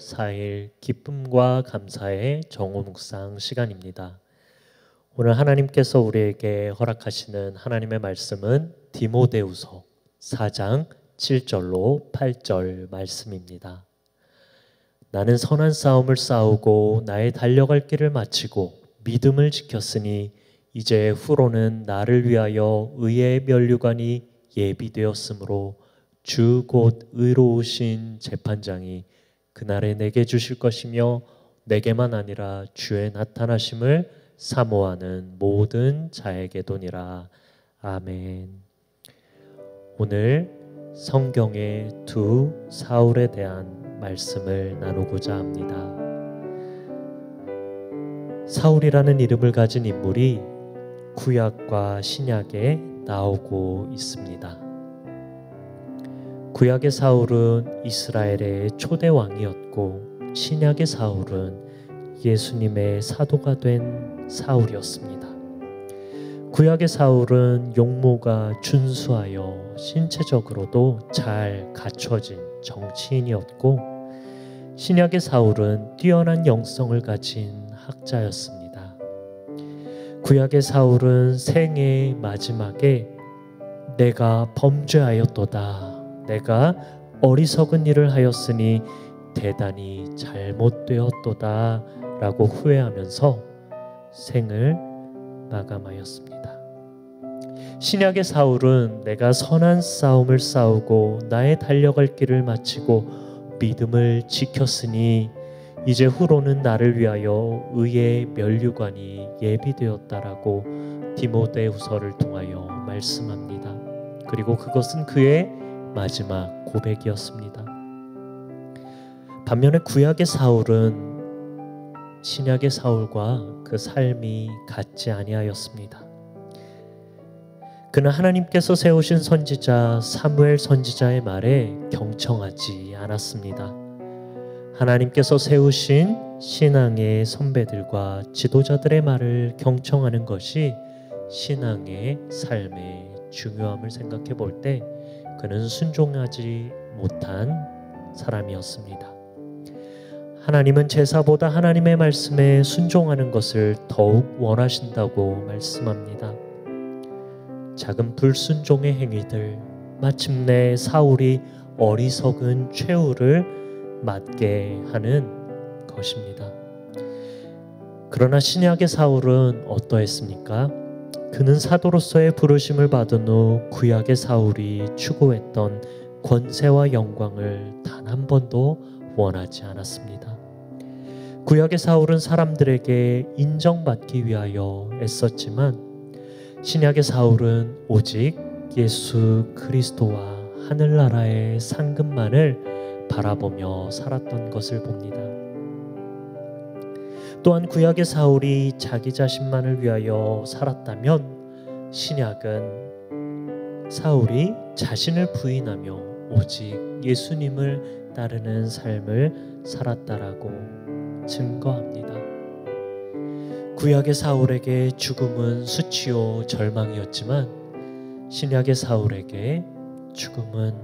4일 기쁨과 감사의 정오 묵상 시간입니다. 오늘 하나님께서 우리에게 허락하시는 하나님의 말씀은 디모데후서 4장 7절로 8절 말씀입니다. 나는 선한 싸움을 싸우고 나의 달려갈 길을 마치고 믿음을 지켰으니 이제 후로는 나를 위하여 의의 면류관이 예비되었으므로 주 곧 의로우신 재판장이 그날에 내게 주실 것이며 내게만 아니라 주의 나타나심을 사모하는 모든 자에게도니라. 아멘. 오늘 성경의 두 사울에 대한 말씀을 나누고자 합니다. 사울이라는 이름을 가진 인물이 구약과 신약에 나오고 있습니다. 구약의 사울은 이스라엘의 초대 왕이었고 신약의 사울은 예수님의 사도가 된 사울이었습니다. 구약의 사울은 용모가 준수하여 신체적으로도 잘 갖춰진 정치인이었고 신약의 사울은 뛰어난 영성을 가진 학자였습니다. 구약의 사울은 생애의 마지막에 내가 범죄하였도다. 내가 어리석은 일을 하였으니 대단히 잘못되었도다 라고 후회하면서 생을 마감하였습니다. 신약의 사울은 내가 선한 싸움을 싸우고 나의 달려갈 길을 마치고 믿음을 지켰으니 이제 후로는 나를 위하여 의의 면류관이 예비되었다라고 디모데후서를 통하여 말씀합니다. 그리고 그것은 그의 마지막 고백이었습니다. 반면에 구약의 사울은 신약의 사울과 그 삶이 같지 아니하였습니다. 그는 하나님께서 세우신 선지자 사무엘 선지자의 말에 경청하지 않았습니다. 하나님께서 세우신 신앙의 선배들과 지도자들의 말을 경청하는 것이 신앙의 삶의 중요함을 생각해 볼 때 그는 순종하지 못한 사람이었습니다. 하나님은 제사보다 하나님의 말씀에 순종하는 것을 더욱 원하신다고 말씀합니다. 작은 불순종의 행위들, 마침내 사울이 어리석은 최후를 맞게 하는 것입니다. 그러나 신약의 사울은 어떠했습니까? 그는 사도로서의 부르심을 받은 후 구약의 사울이 추구했던 권세와 영광을 단 한 번도 원하지 않았습니다. 구약의 사울은 사람들에게 인정받기 위하여 애썼지만 신약의 사울은 오직 예수 그리스도와 하늘나라의 상급만을 바라보며 살았던 것을 봅니다. 또한 구약의 사울이 자기 자신만을 위하여 살았다면 신약은 사울이 자신을 부인하며 오직 예수님을 따르는 삶을 살았다라고 증거합니다. 구약의 사울에게 죽음은 수치요 절망이었지만 신약의 사울에게 죽음은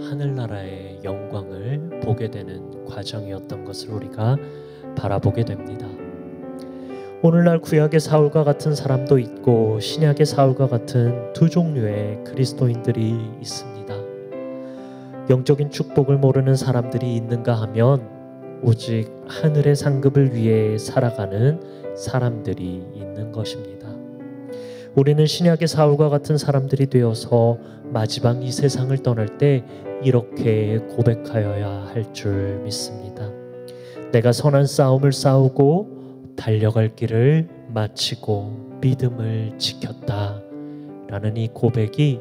하늘나라의 영광을 보게 되는 과정이었던 것을 우리가 바라보게 됩니다. 오늘날 구약의 사울과 같은 사람도 있고 신약의 사울과 같은 두 종류의 그리스도인들이 있습니다. 영적인 축복을 모르는 사람들이 있는가 하면 오직 하늘의 상급을 위해 살아가는 사람들이 있는 것입니다. 우리는 신약의 사울과 같은 사람들이 되어서 마지막 이 세상을 떠날 때 이렇게 고백하여야 할 줄 믿습니다. 내가 선한 싸움을 싸우고 달려갈 길을 마치고 믿음을 지켰다 라는 이 고백이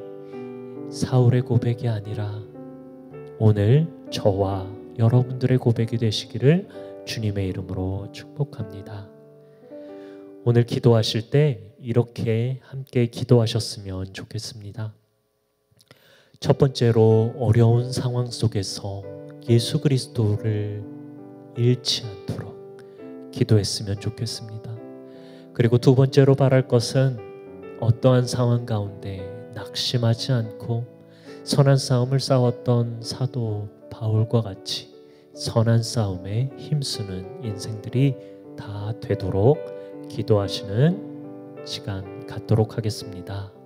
사울의 고백이 아니라 오늘 저와 여러분들의 고백이 되시기를 주님의 이름으로 축복합니다. 오늘 기도하실 때 이렇게 함께 기도하셨으면 좋겠습니다. 첫 번째로 어려운 상황 속에서 예수 그리스도를 잃지 않도록 기도했으면 좋겠습니다. 그리고 두 번째로 바랄 것은 어떠한 상황 가운데 낙심하지 않고 선한 싸움을 싸웠던 사도 바울과 같이 선한 싸움에 힘쓰는 인생들이 다 되도록 기도하시는 시간 갖도록 하겠습니다.